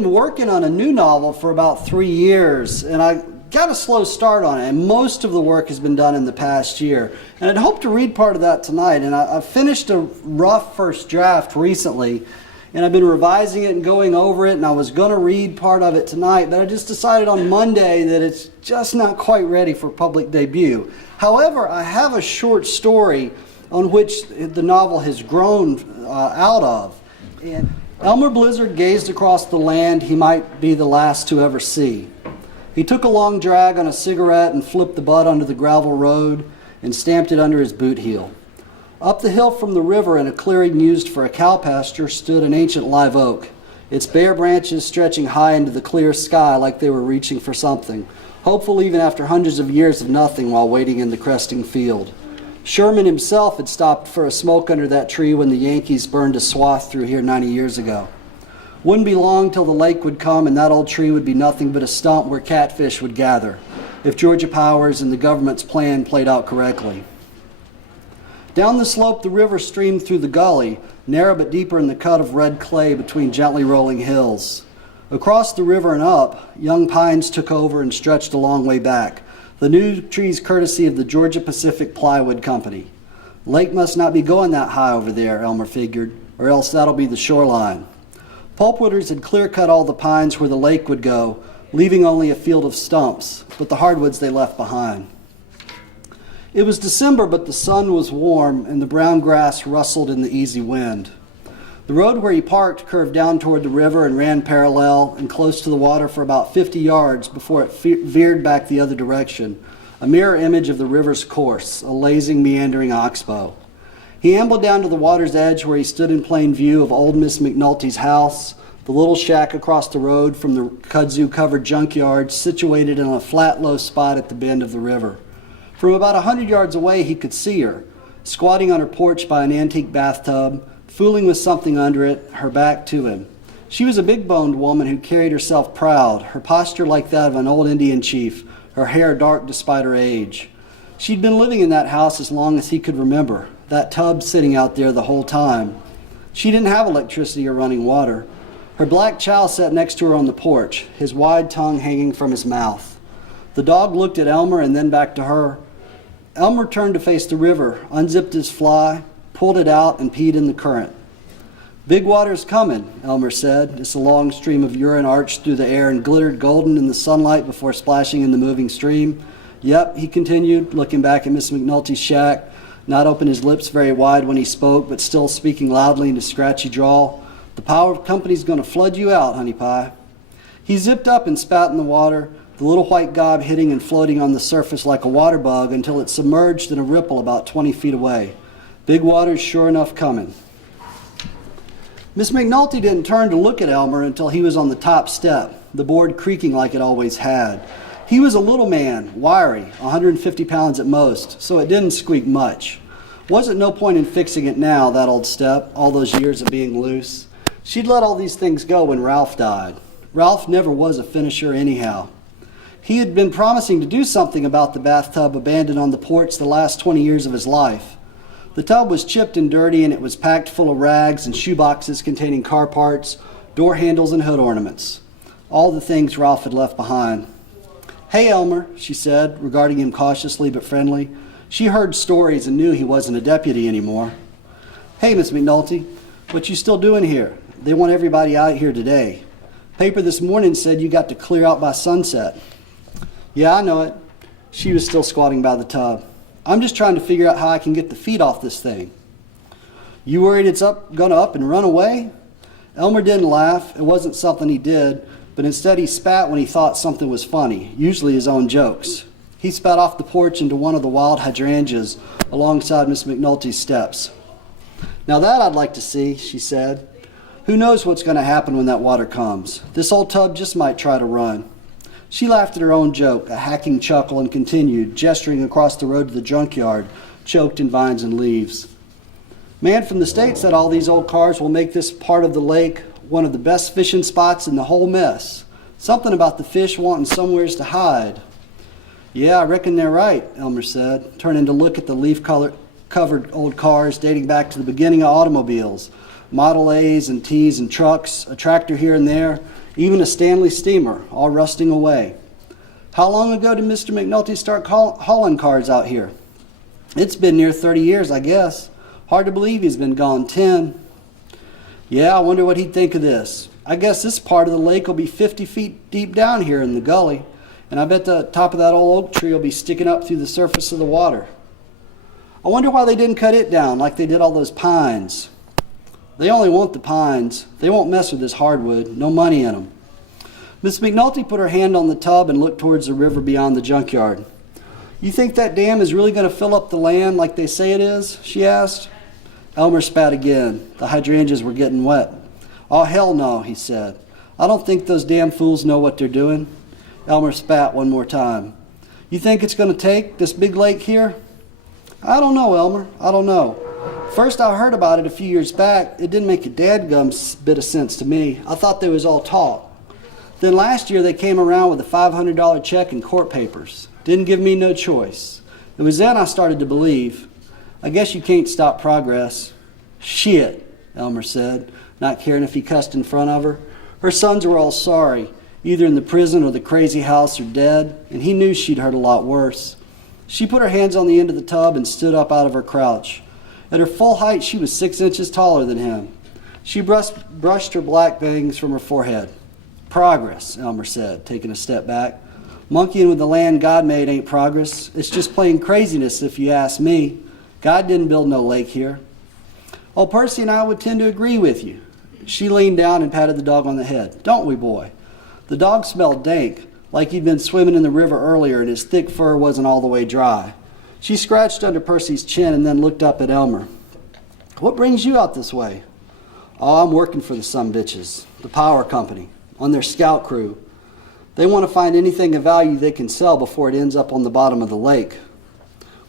been working on a new novel for about 3 years, and I got a slow start on it, and most of the work has been done in the past year. And I'd hoped to read part of that tonight, and I finished a rough first draft recently, and I've been revising it and going over it, and I was going to read part of it tonight, but I just decided on Monday that it's just not quite ready for public debut. However, I have a short story on which the novel has grown out of. And Elmer Blizzard gazed across the land he might be the last to ever see. He took a long drag on a cigarette and flipped the butt onto the gravel road and stamped it under his boot heel. Up the hill from the river in a clearing used for a cow pasture stood an ancient live oak, its bare branches stretching high into the clear sky like they were reaching for something, hopeful even after hundreds of years of nothing while waiting in the cresting field. Sherman himself had stopped for a smoke under that tree when the Yankees burned a swath through here 90 years ago. Wouldn't be long till the lake would come and that old tree would be nothing but a stump where catfish would gather, if Georgia Powers and the government's plan played out correctly. Down the slope, the river streamed through the gully, narrow but deeper in the cut of red clay between gently rolling hills. Across the river and up, young pines took over and stretched a long way back, the new trees courtesy of the Georgia Pacific Plywood Company. Lake must not be going that high over there, Elmer figured, or else that'll be the shoreline. Pulpwooders had clear-cut all the pines where the lake would go, leaving only a field of stumps, but the hardwoods they left behind. It was December, but the sun was warm, and the brown grass rustled in the easy wind. The road where he parked curved down toward the river and ran parallel and close to the water for about 50 yards before it veered back the other direction, a mirror image of the river's course, a lazing, meandering oxbow. He ambled down to the water's edge where he stood in plain view of old Miss McNulty's house, the little shack across the road from the kudzu-covered junkyard situated in a flat, low spot at the bend of the river. From about 100 yards away, he could see her, squatting on her porch by an antique bathtub, fooling with something under it, her back to him. She was a big-boned woman who carried herself proud, her posture like that of an old Indian chief, her hair dark despite her age. She'd been living in that house as long as he could remember, that tub sitting out there the whole time. She didn't have electricity or running water. Her black chow sat next to her on the porch, his wide tongue hanging from his mouth. The dog looked at Elmer and then back to her. Elmer turned to face the river, unzipped his fly, pulled it out, and peed in the current. "Big water's coming," Elmer said, as a long stream of urine arched through the air and glittered golden in the sunlight before splashing in the moving stream. "Yep," he continued, looking back at Miss McNulty's shack, not open his lips very wide when he spoke, but still speaking loudly in his scratchy drawl. "The power company's going to flood you out, honey pie." He zipped up and spat in the water, the little white gob hitting and floating on the surface like a water bug until it submerged in a ripple about 20 feet away. Big water's sure enough coming. Miss McNulty didn't turn to look at Elmer until he was on the top step, the board creaking like it always had. He was a little man, wiry, 150 pounds at most, so it didn't squeak much. Wasn't no point in fixing it now, that old step, all those years of being loose. She'd let all these things go when Ralph died. Ralph never was a finisher anyhow. He had been promising to do something about the bathtub abandoned on the porch the last 20 years of his life. The tub was chipped and dirty, and it was packed full of rags and shoeboxes containing car parts, door handles, and hood ornaments. All the things Ralph had left behind. "Hey, Elmer," she said, regarding him cautiously but friendly. She heard stories and knew he wasn't a deputy anymore. "Hey, Miss McNulty, what you still doing here? They want everybody out here today. Paper this morning said you got to clear out by sunset." "Yeah, I know it." She was still squatting by the tub. "I'm just trying to figure out how I can get the feet off this thing." "You worried it's gonna up and run away?" Elmer didn't laugh. It wasn't something he did, but instead he spat when he thought something was funny, usually his own jokes. He spat off the porch into one of the wild hydrangeas alongside Miss McNulty's steps. "Now that I'd like to see," she said. "Who knows what's going to happen when that water comes? This old tub just might try to run." She laughed at her own joke, a hacking chuckle, and continued, gesturing across the road to the junkyard, choked in vines and leaves. "Man from the state said all these old cars will make this part of the lake one of the best fishing spots in the whole mess. Something about the fish wanting somewheres to hide." "Yeah, I reckon they're right," Elmer said, turning to look at the leaf-covered old cars dating back to the beginning of automobiles. Model A's and T's and trucks, a tractor here and there, even a Stanley steamer, all rusting away. How long ago did Mr. McNulty start hauling cars out here? It's been near 30 years, I guess. Hard to believe he's been gone 10. Yeah, I wonder what he'd think of this. I guess this part of the lake will be 50 feet deep down here in the gully, and I bet the top of that old oak tree will be sticking up through the surface of the water. I wonder why they didn't cut it down like they did all those pines. They only want the pines. They won't mess with this hardwood. No money in them. Miss McNulty put her hand on the tub and looked towards the river beyond the junkyard. You think that dam is really going to fill up the land like they say it is? She asked. Elmer spat again. The hydrangeas were getting wet. Oh, hell no, he said. I don't think those damn fools know what they're doing. Elmer spat one more time. You think it's going to take this big lake here? I don't know, Elmer. I don't know. First I heard about it a few years back. It didn't make a dadgum bit of sense to me. I thought they was all talk. Then last year they came around with a $500 check and court papers. Didn't give me no choice. It was then I started to believe. I guess you can't stop progress. Shit, Elmer said, not caring if he cussed in front of her. Her sons were all sorry, either in the prison or the crazy house or dead, and he knew she'd hurt a lot worse. She put her hands on the end of the tub and stood up out of her crouch. At her full height, she was 6 inches taller than him. She brushed her black bangs from her forehead. Progress, Elmer said, taking a step back. Monkeying with the land God made ain't progress. It's just plain craziness if you ask me. God didn't build no lake here. Oh, Percy and I would tend to agree with you. She leaned down and patted the dog on the head. Don't we, boy? The dog smelled dank, like he'd been swimming in the river earlier and his thick fur wasn't all the way dry. She scratched under Percy's chin and then looked up at Elmer. What brings you out this way? Oh, I'm working for the sumbitches, the power company, on their scout crew. They want to find anything of value they can sell before it ends up on the bottom of the lake.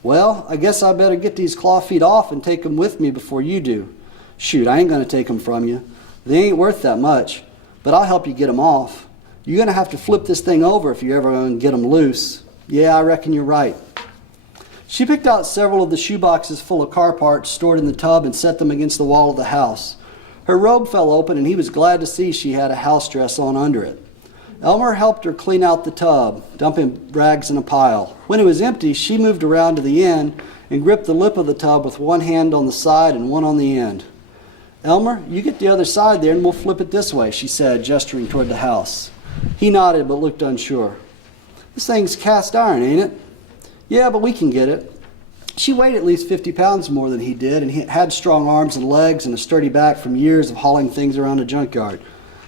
Well, I guess I better get these claw feet off and take them with me before you do. Shoot, I ain't going to take them from you. They ain't worth that much, but I'll help you get them off. You're going to have to flip this thing over if you're ever going to get them loose. Yeah, I reckon you're right. She picked out several of the shoeboxes full of car parts stored in the tub and set them against the wall of the house. Her robe fell open and he was glad to see she had a house dress on under it. Elmer helped her clean out the tub, dumping rags in a pile. When it was empty, she moved around to the end and gripped the lip of the tub with one hand on the side and one on the end. Elmer, you get the other side there and we'll flip it this way, she said, gesturing toward the house. He nodded but looked unsure. This thing's cast iron, ain't it? Yeah, but we can get it. She weighed at least 50 pounds more than he did, and he had strong arms and legs and a sturdy back from years of hauling things around a junkyard.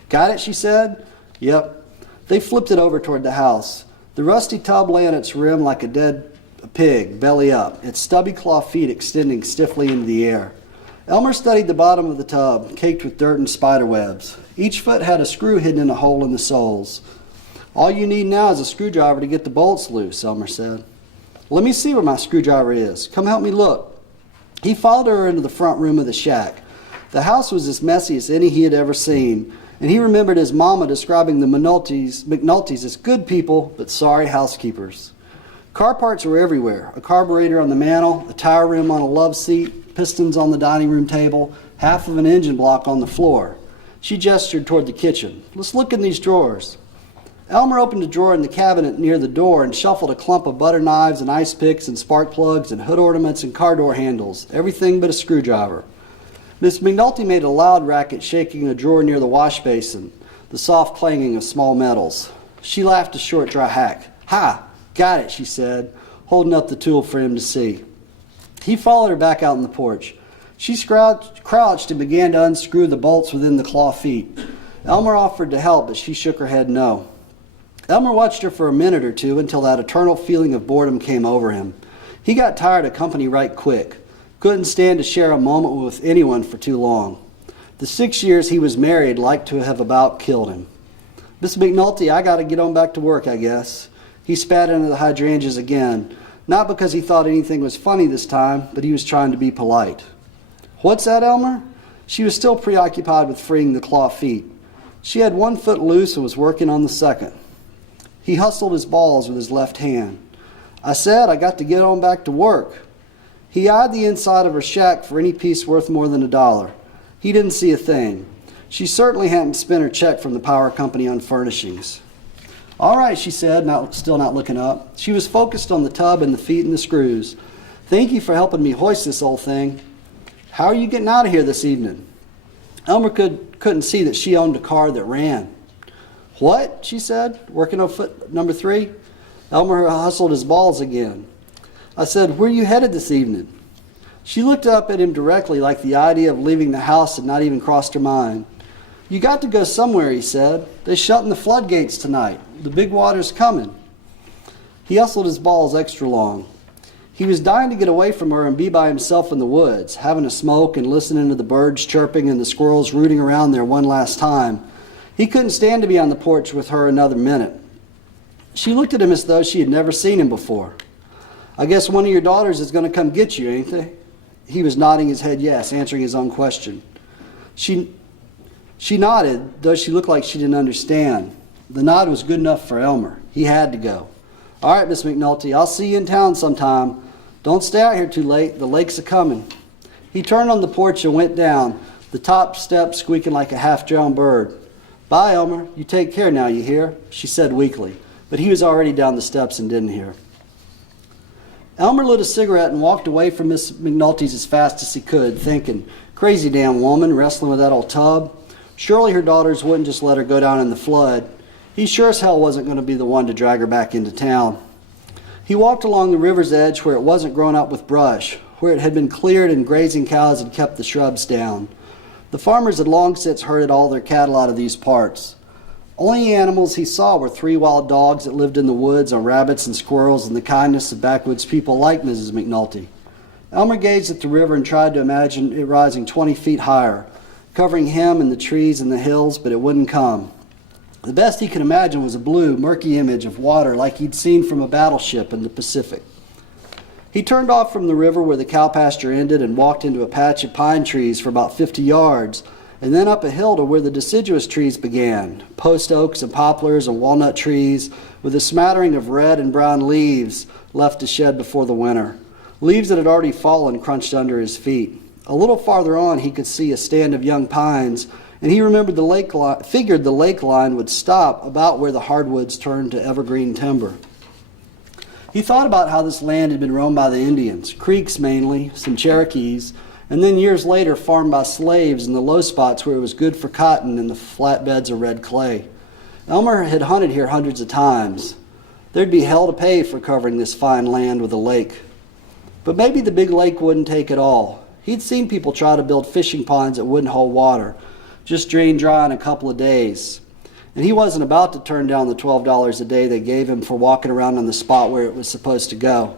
Got it, she said? Yep. They flipped it over toward the house. The rusty tub lay on its rim like a dead pig, belly up, its stubby claw feet extending stiffly into the air. Elmer studied the bottom of the tub, caked with dirt and spider webs. Each foot had a screw hidden in a hole in the soles. All you need now is a screwdriver to get the bolts loose, Elmer said. Let me see where my screwdriver is. Come help me look. He followed her into the front room of the shack. The house was as messy as any he had ever seen, and he remembered his mama describing the McNultys as good people, but sorry housekeepers. Car parts were everywhere, a carburetor on the mantel, a tire rim on a love seat, pistons on the dining room table, half of an engine block on the floor. She gestured toward the kitchen. Let's look in these drawers. Elmer opened a drawer in the cabinet near the door and shuffled a clump of butter knives and ice picks and spark plugs and hood ornaments and car door handles, everything but a screwdriver. Miss McNulty made a loud racket shaking a drawer near the wash basin, the soft clanging of small metals. She laughed a short, dry hack. Ha! Got it, she said, holding up the tool for him to see. He followed her back out on the porch. She crouched and began to unscrew the bolts within the claw feet. Elmer offered to help, but she shook her head no. Elmer watched her for a minute or two until that eternal feeling of boredom came over him. He got tired of company right quick. Couldn't stand to share a moment with anyone for too long. The 6 years he was married liked to have about killed him. Miss McNulty, I got to get on back to work, I guess. He spat into the hydrangeas again, not because he thought anything was funny this time, but he was trying to be polite. What's that, Elmer? She was still preoccupied with freeing the claw feet. She had one foot loose and was working on the second. He hustled his balls with his left hand. I said I got to get on back to work. He eyed the inside of her shack for any piece worth more than $1. He didn't see a thing. She certainly hadn't spent her check from the power company on furnishings. "All right," she said, still not looking up. She was focused on the tub and the feet and the screws. "Thank you for helping me hoist this old thing. How are you getting out of here this evening?" Elmer couldn't see that she owned a car that ran. "What?" she said, working on foot number 3. Elmer hustled his balls again. "I said, where are you headed this evening?" She looked up at him directly, like the idea of leaving the house had not even crossed her mind. "You got to go somewhere," he said. "They're shutting the floodgates tonight. The big water's coming." He hustled his balls extra long. He was dying to get away from her and be by himself in the woods, having a smoke and listening to the birds chirping and the squirrels rooting around there one last time. He couldn't stand to be on the porch with her another minute. She looked at him as though she had never seen him before. "I guess one of your daughters is going to come get you, ain't they?" He was nodding his head yes, answering his own question. She nodded, though she looked like she didn't understand. The nod was good enough for Elmer. He had to go. "All right, Miss McNulty, I'll see you in town sometime. Don't stay out here too late. The lake's a-coming." He turned on the porch and went down, the top step squeaking like a half-drowned bird. "Bye, Elmer. You take care now, you hear?" she said weakly, but he was already down the steps and didn't hear. Elmer lit a cigarette and walked away from Miss McNulty's as fast as he could, thinking, "Crazy damn woman, wrestling with that old tub. Surely her daughters wouldn't just let her go down in the flood. He sure as hell wasn't going to be the one to drag her back into town." He walked along the river's edge where it wasn't grown up with brush, where it had been cleared and grazing cows had kept the shrubs down. The farmers had long since herded all their cattle out of these parts. Only animals he saw were 3 wild dogs that lived in the woods on rabbits and squirrels and the kindness of backwoods people like Mrs. McNulty. Elmer gazed at the river and tried to imagine it rising 20 feet higher, covering him and the trees and the hills, but it wouldn't come. The best he could imagine was a blue, murky image of water like he'd seen from a battleship in the Pacific. He turned off from the river where the cow pasture ended and walked into a patch of pine trees for about 50 yards, and then up a hill to where the deciduous trees began, post oaks and poplars and walnut trees, with a smattering of red and brown leaves left to shed before the winter. Leaves that had already fallen crunched under his feet. A little farther on he could see a stand of young pines, and he remembered figured the lake line would stop about where the hardwoods turned to evergreen timber. He thought about how this land had been roamed by the Indians, Creeks mainly, some Cherokees, and then years later farmed by slaves in the low spots where it was good for cotton and the flat beds of red clay. Elmer had hunted here hundreds of times. There'd be hell to pay for covering this fine land with a lake. But maybe the big lake wouldn't take it all. He'd seen people try to build fishing ponds that wouldn't hold water, just drain dry in a couple of days. And he wasn't about to turn down the $12 a day they gave him for walking around on the spot where it was supposed to go.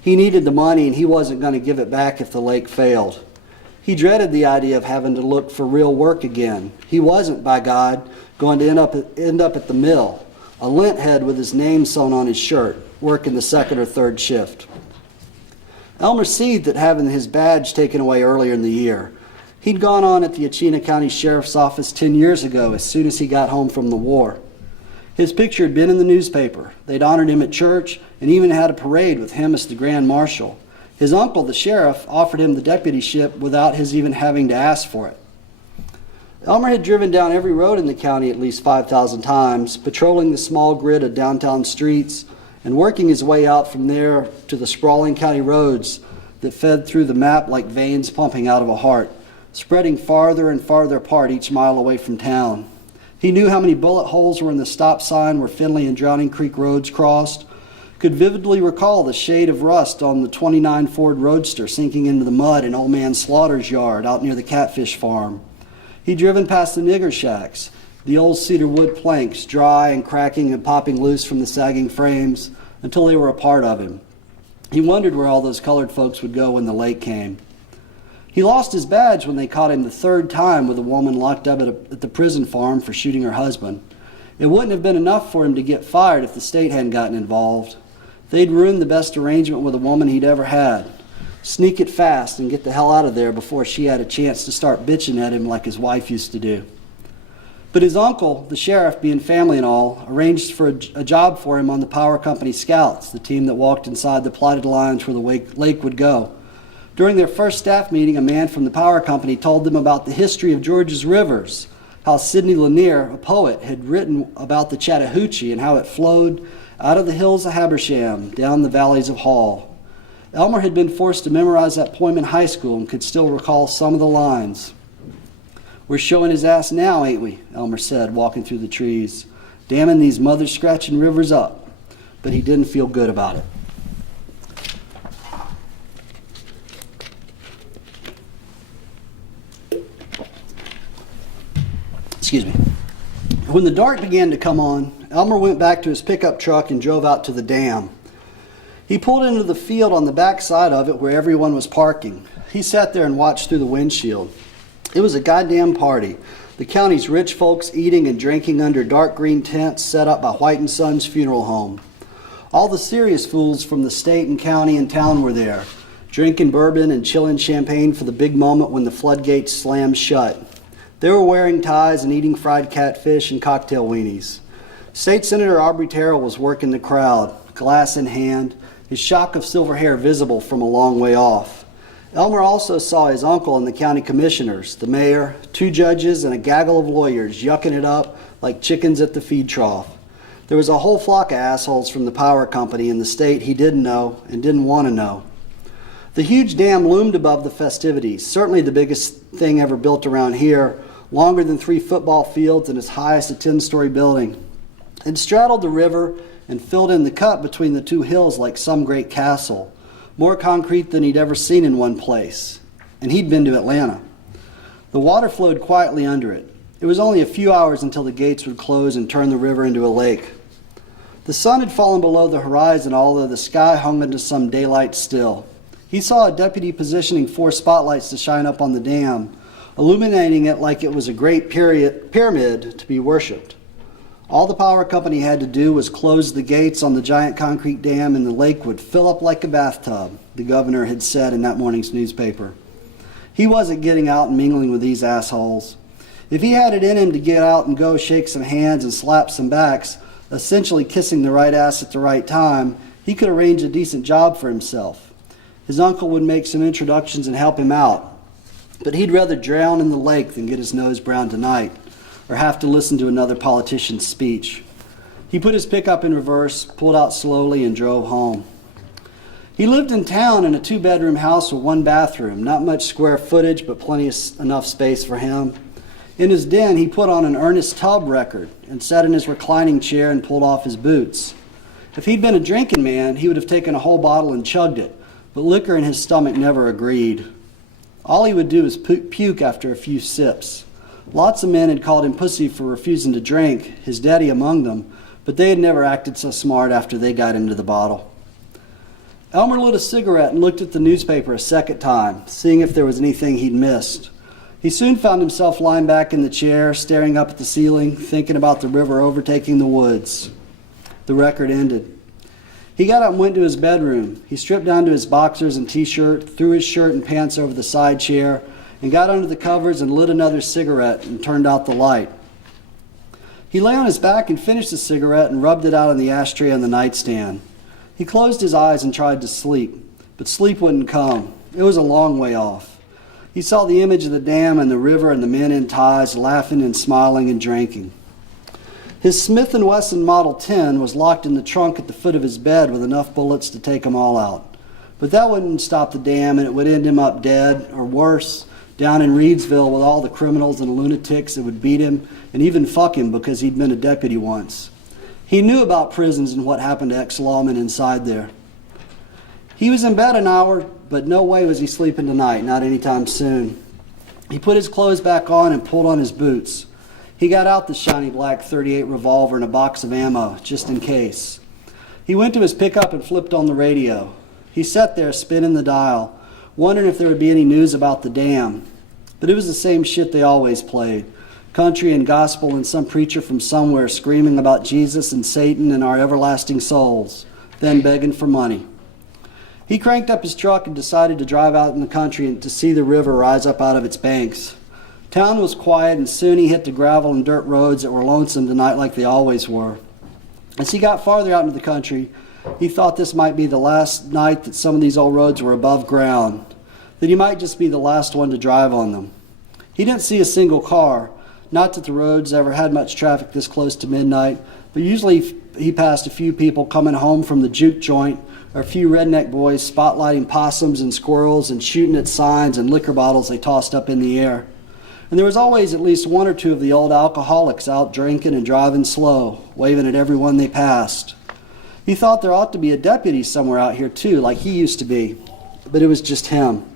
He needed the money, and he wasn't going to give it back if the lake failed. He dreaded the idea of having to look for real work again. He wasn't, by God, going to end up at the mill, a lint head with his name sewn on his shirt, working the second or third shift. Elmer seethed at having his badge taken away earlier in the year. He'd gone on at the Yachina County Sheriff's Office 10 years ago as soon as he got home from the war. His picture had been in the newspaper. They'd honored him at church and even had a parade with him as the Grand Marshal. His uncle, the sheriff, offered him the deputyship without his even having to ask for it. Elmer had driven down every road in the county at least 5,000 times, patrolling the small grid of downtown streets and working his way out from there to the sprawling county roads that fed through the map like veins pumping out of a heart, spreading farther and farther apart each mile away from town. He knew how many bullet holes were in the stop sign where Finley and Drowning Creek roads crossed, could vividly recall the shade of rust on the 29 Ford Roadster sinking into the mud in Old Man Slaughter's yard out near the catfish farm. He'd driven past the nigger shacks, the old cedar wood planks, dry and cracking and popping loose from the sagging frames until they were a part of him. He wondered where all those colored folks would go when the lake came. He lost his badge when they caught him the third time with a woman locked up at the prison farm for shooting her husband. It wouldn't have been enough for him to get fired if the state hadn't gotten involved. They'd ruined the best arrangement with a woman he'd ever had. Sneak it fast and get the hell out of there before she had a chance to start bitching at him like his wife used to do. But his uncle, the sheriff, being family and all, arranged for a job for him on the Power Company Scouts, the team that walked inside the plotted lines where the lake would go. During their first staff meeting, a man from the power company told them about the history of Georgia's rivers, how Sidney Lanier, a poet, had written about the Chattahoochee and how it flowed out of the hills of Habersham down the valleys of Hall. Elmer had been forced to memorize that poem in high school and could still recall some of the lines. "We're showing his ass now, ain't we?" Elmer said, walking through the trees, damming these mother-scratching rivers up. But he didn't feel good about it. Excuse me. When the dark began to come on, Elmer went back to his pickup truck and drove out to the dam. He pulled into the field on the back side of it where everyone was parking. He sat there and watched through the windshield. It was a goddamn party. The county's rich folks eating and drinking under dark green tents set up by White and Sons Funeral Home. All the serious fools from the state and county and town were there, drinking bourbon and chilling champagne for the big moment when the floodgates slammed shut. They were wearing ties and eating fried catfish and cocktail weenies. State Senator Aubrey Terrell was working the crowd, glass in hand, his shock of silver hair visible from a long way off. Elmer also saw his uncle and the county commissioners, the mayor, 2 judges, and a gaggle of lawyers yucking it up like chickens at the feed trough. There was a whole flock of assholes from the power company in the state he didn't know and didn't want to know. The huge dam loomed above the festivities, certainly the biggest thing ever built around here, longer than 3 football fields and as high as a 10-story building. It straddled the river and filled in the cut between the 2 hills like some great castle, more concrete than he'd ever seen in one place. And he'd been to Atlanta. The water flowed quietly under it. It was only a few hours until the gates would close and turn the river into a lake. The sun had fallen below the horizon, although the sky hung into some daylight still. He saw a deputy positioning 4 spotlights to shine up on the dam, illuminating it like it was a great pyramid to be worshipped. All the power company had to do was close the gates on the giant concrete dam and the lake would fill up like a bathtub, the governor had said in that morning's newspaper. He wasn't getting out and mingling with these assholes. If he had it in him to get out and go shake some hands and slap some backs, essentially kissing the right ass at the right time, he could arrange a decent job for himself. His uncle would make some introductions and help him out. But he'd rather drown in the lake than get his nose brown tonight, or have to listen to another politician's speech. He put his pickup in reverse, pulled out slowly, and drove home. He lived in town in a 2-bedroom house with 1 bathroom, not much square footage, but enough space for him. In his den, he put on an Ernest Tubb record and sat in his reclining chair and pulled off his boots. If he'd been a drinking man, he would have taken a whole bottle and chugged it, but liquor in his stomach never agreed. All he would do was puke after a few sips. Lots of men had called him pussy for refusing to drink, his daddy among them, but they had never acted so smart after they got into the bottle. Elmer lit a cigarette and looked at the newspaper a second time, seeing if there was anything he'd missed. He soon found himself lying back in the chair, staring up at the ceiling, thinking about the river overtaking the woods. The record ended. He got up and went to his bedroom. He stripped down to his boxers and t-shirt, threw his shirt and pants over the side chair, and got under the covers and lit another cigarette and turned out the light. He lay on his back and finished the cigarette and rubbed it out on the ashtray on the nightstand. He closed his eyes and tried to sleep, but sleep wouldn't come. It was a long way off. He saw the image of the dam and the river and the men in ties laughing and smiling and drinking. His Smith & Wesson Model 10 was locked in the trunk at the foot of his bed with enough bullets to take them all out. But that wouldn't stop the dam, and it would end him up dead, or worse, down in Reedsville with all the criminals and lunatics that would beat him and even fuck him because he'd been a deputy once. He knew about prisons and what happened to ex-lawmen inside there. He was in bed an hour, but no way was he sleeping tonight, not anytime soon. He put his clothes back on and pulled on his boots. He got out the shiny black .38 revolver and a box of ammo, just in case. He went to his pickup and flipped on the radio. He sat there spinning the dial, wondering if there would be any news about the dam. But it was the same shit they always played. Country and gospel and some preacher from somewhere screaming about Jesus and Satan and our everlasting souls, then begging for money. He cranked up his truck and decided to drive out in the country and to see the river rise up out of its banks. Town was quiet, and soon he hit the gravel and dirt roads that were lonesome tonight like they always were. As he got farther out into the country, he thought this might be the last night that some of these old roads were above ground. that he might just be the last one to drive on them. He didn't see a single car, not that the roads ever had much traffic this close to midnight, but usually he passed a few people coming home from the juke joint, or a few redneck boys spotlighting possums and squirrels and shooting at signs and liquor bottles they tossed up in the air. And there was always at least one or two of the old alcoholics out drinking and driving slow, waving at everyone they passed. He thought there ought to be a deputy somewhere out here too, like he used to be, but it was just him.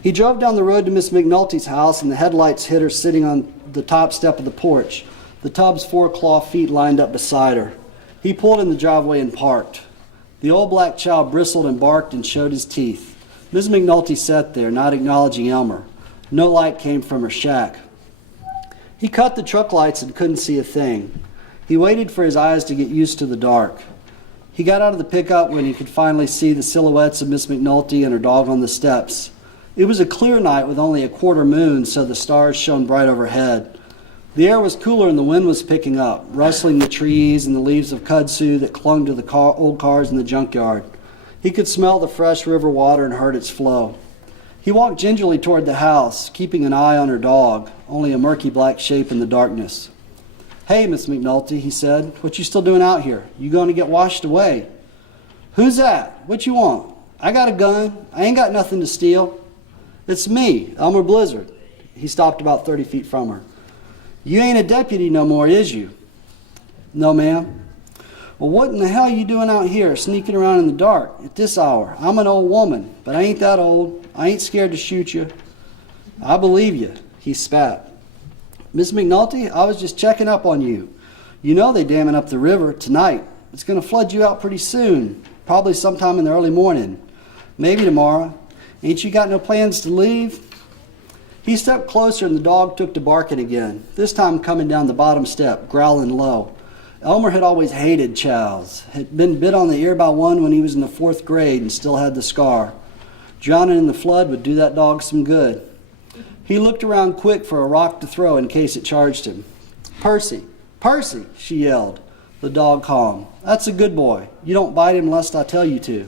He drove down the road to Miss McNulty's house, and the headlights hit her sitting on the top step of the porch, the tub's 4 claw feet lined up beside her. He pulled in the driveway and parked. The old black chow bristled and barked and showed his teeth. Miss McNulty sat there, not acknowledging Elmer. No light came from her shack. He cut the truck lights and couldn't see a thing. He waited for his eyes to get used to the dark. He got out of the pickup when he could finally see the silhouettes of Miss McNulty and her dog on the steps. It was a clear night with only a quarter moon, so the stars shone bright overhead. The air was cooler and the wind was picking up, rustling the trees and the leaves of kudzu that clung to the old cars in the junkyard. He could smell the fresh river water and heard its flow. He walked gingerly toward the house, keeping an eye on her dog, only a murky black shape in the darkness. "Hey, Miss McNulty," he said, "what you still doing out here? You going to get washed away?" "Who's that? What you want?" "I got a gun. I ain't got nothing to steal." "It's me, Elmer Blizzard." He stopped about 30 feet from her. "You ain't a deputy no more, is you?" "No, ma'am." "Well, what in the hell you doing out here, sneaking around in the dark at this hour? I'm an old woman, but I ain't that old. I ain't scared to shoot you." "I believe you," he spat. "Miss McNulty, I was just checking up on you. You know they damming up the river tonight. It's going to flood you out pretty soon, probably sometime in the early morning. Maybe tomorrow. Ain't you got no plans to leave?" He stepped closer and the dog took to barking again, this time coming down the bottom step, growling low. Elmer had always hated chows, had been bit on the ear by one when he was in the 4th grade and still had the scar. Drowning in the flood would do that dog some good. He looked around quick for a rock to throw in case it charged him. "Percy, Percy," she yelled. The dog calmed. "That's a good boy. You don't bite him lest I tell you to."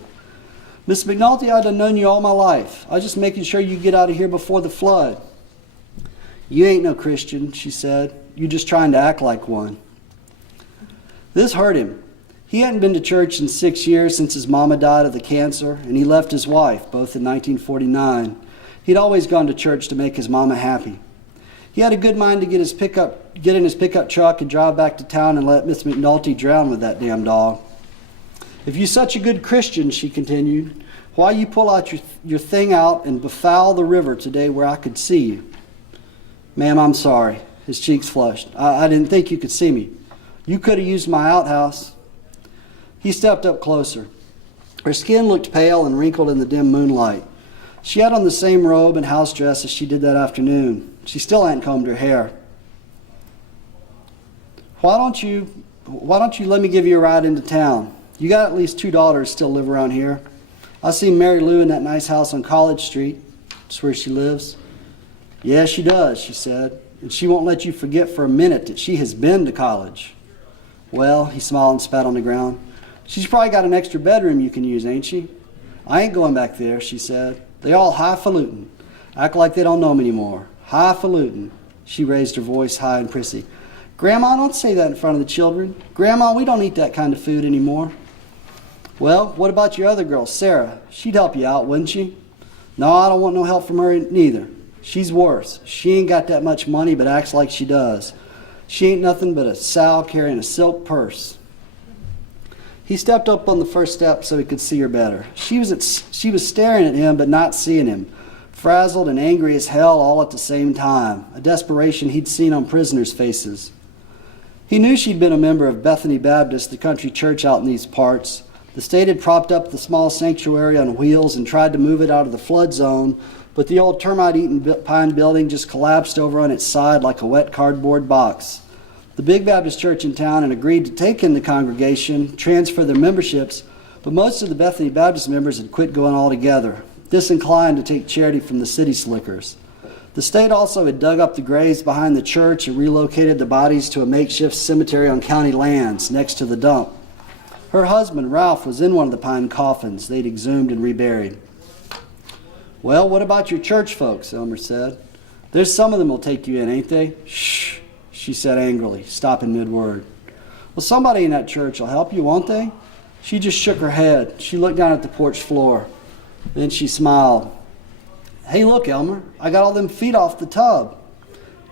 "Miss McNulty, I'd have known you all my life. I was just making sure you get out of here before the flood." "You ain't no Christian," she said. "You just trying to act like one." This hurt him. He hadn't been to church in 6 years since his mama died of the cancer, and he left his wife, both in 1949. He'd always gone to church to make his mama happy. He had a good mind to get in his pickup truck and drive back to town and let Miss McNulty drown with that damn dog. "If you're such a good Christian," she continued, "why you pull out your thing out and befoul the river today where I could see you?" "Ma'am, I'm sorry." His cheeks flushed. I didn't think you could see me. You could have used my outhouse." He stepped up closer. Her skin looked pale and wrinkled in the dim moonlight. She had on the same robe and house dress as she did that afternoon. She still hadn't combed her hair. Why don't you let me give you a ride into town? You got at least 2 daughters still live around here. I see Mary Lou in that nice house on College Street. That's where she lives." "Yeah, she does," she said. "And she won't let you forget for a minute that she has been to college." "Well," he smiled and spat on the ground, "she's probably got an extra bedroom you can use, ain't she?" "I ain't going back there," she said. "They all highfalutin. Act like they don't know me anymore. Highfalutin." She raised her voice high and prissy. "Grandma, don't say that in front of the children. Grandma, we don't eat that kind of food anymore." "Well, what about your other girl, Sarah? She'd help you out, wouldn't she?" "No, I don't want no help from her neither. She's worse. She ain't got that much money, but acts like she does. She ain't nothing but a sow carrying a silk purse." He stepped up on the first step so he could see her better. She was staring at him but not seeing him, frazzled and angry as hell all at the same time, a desperation he'd seen on prisoners' faces. He knew she'd been a member of Bethany Baptist, the country church out in these parts. The state had propped up the small sanctuary on wheels and tried to move it out of the flood zone, but the old termite-eaten pine building just collapsed over on its side like a wet cardboard box. The big Baptist church in town had agreed to take in the congregation, transfer their memberships, but most of the Bethany Baptist members had quit going altogether, disinclined to take charity from the city slickers. The state also had dug up the graves behind the church and relocated the bodies to a makeshift cemetery on county lands next to the dump. Her husband, Ralph, was in one of the pine coffins they'd exhumed and reburied. Well, what about your church folks? Elmer said. There's some of them will take you in, ain't they? Shh, she said angrily, stopping mid-word. Well, somebody in that church will help you, won't they? She just shook her head. She looked down at the porch floor. Then she smiled. Hey, look, Elmer, I got all them feet off the tub.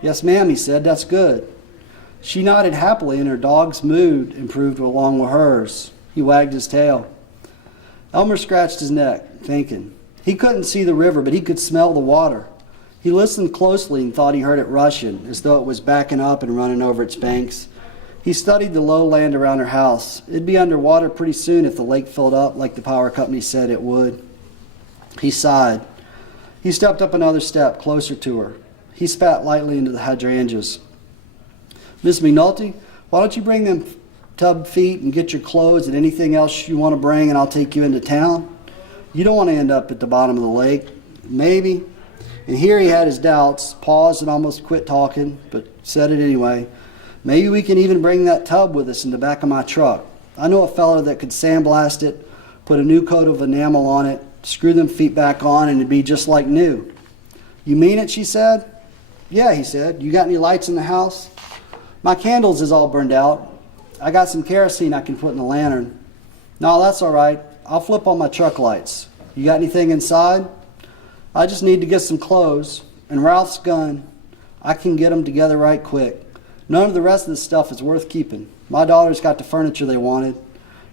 Yes, ma'am, he said. That's good. She nodded happily, and her dog's mood improved along with hers. He wagged his tail. Elmer scratched his neck, thinking. He couldn't see the river, but he could smell the water. He listened closely and thought he heard it rushing, as though it was backing up and running over its banks. He studied the low land around her house. It'd be underwater pretty soon if the lake filled up like the power company said it would. He sighed. He stepped up another step, closer to her. He spat lightly into the hydrangeas. Miss McNulty, why don't you bring them tub feet and get your clothes and anything else you want to bring, and I'll take you into town? You don't want to end up at the bottom of the lake. Maybe. And here he had his doubts, paused and almost quit talking, but said it anyway. Maybe we can even bring that tub with us in the back of my truck. I know a fellow that could sandblast it, put a new coat of enamel on it, screw them feet back on, and it'd be just like new. You mean it, she said. Yeah, he said. You got any lights in the house? My candles is all burned out. I got some kerosene I can put in the lantern. No, that's all right. I'll flip on my truck lights. You got anything inside? I just need to get some clothes. And Ralph's gun. I can get them together right quick. None of the rest of the stuff is worth keeping. My daughters got the furniture they wanted.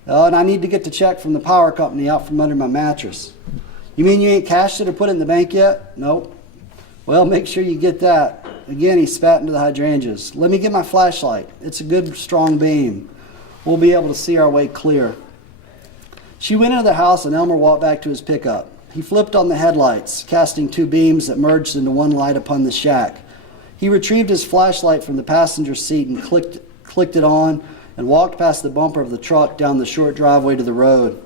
And I need to get the check from the power company out from under my mattress. You mean you ain't cashed it or put it in the bank yet? Nope. Well, make sure you get that. Again, he spat into the hydrangeas. Let me get my flashlight. It's a good, strong beam. We'll be able to see our way clear. She went into the house, and Elmer walked back to his pickup. He flipped on the headlights, casting two beams that merged into one light upon the shack. He retrieved his flashlight from the passenger seat and clicked it on and walked past the bumper of the truck down the short driveway to the road.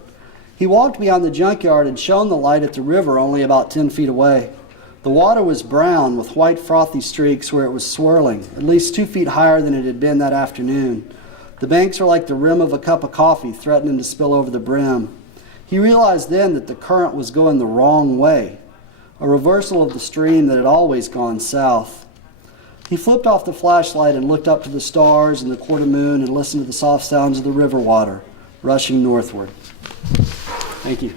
He walked beyond the junkyard and shone the light at the river only about 10 feet away. The water was brown with white frothy streaks where it was swirling, at least 2 feet higher than it had been that afternoon. The banks were like the rim of a cup of coffee threatening to spill over the brim. He realized then that the current was going the wrong way, a reversal of the stream that had always gone south. He flipped off the flashlight and looked up to the stars and the quarter moon and listened to the soft sounds of the river water rushing northward. Thank you.